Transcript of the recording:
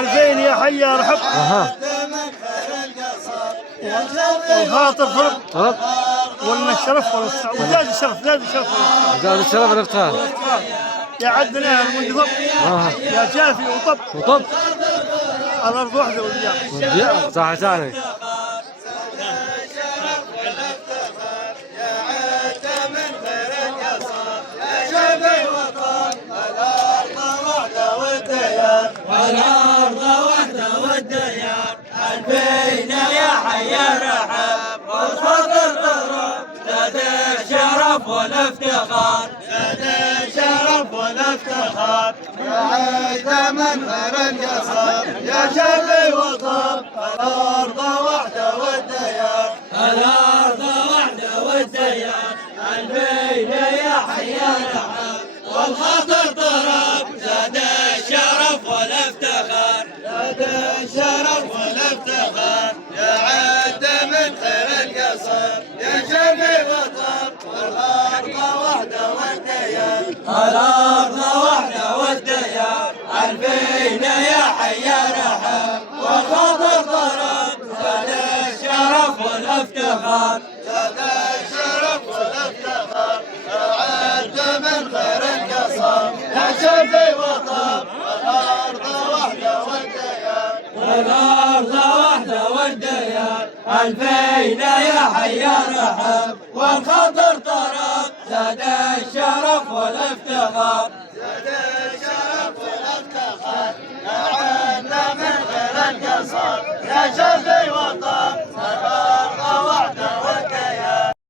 2000 يا حي يا رحب. والخاطر فرق ولا الشرف ولا الصعب وزاد الشرف زاد الشرف والافتخار. يا عدنا المنقذب يا شافي وطب الارض واحده والديار صح ثاني. الأرض وحده والديار البين يا حي الرحب والخطر تضرب زاد الشرف والافتخار يا عيد من خير القصب يا شافي وطب الأرض وحده والديار البين يا حي الرحب والخطر ضرب زاد الشرف والافتخار يا عد من خير القصب يا شفي وطب والأرض وحده والديار البين يا حي رحب والخطر ضرب زاد الشرف والافتخار يا عد من خير القصب يا شفي وطب الأرض وحده والديار البين يا حي رحب والخطر طرب زاد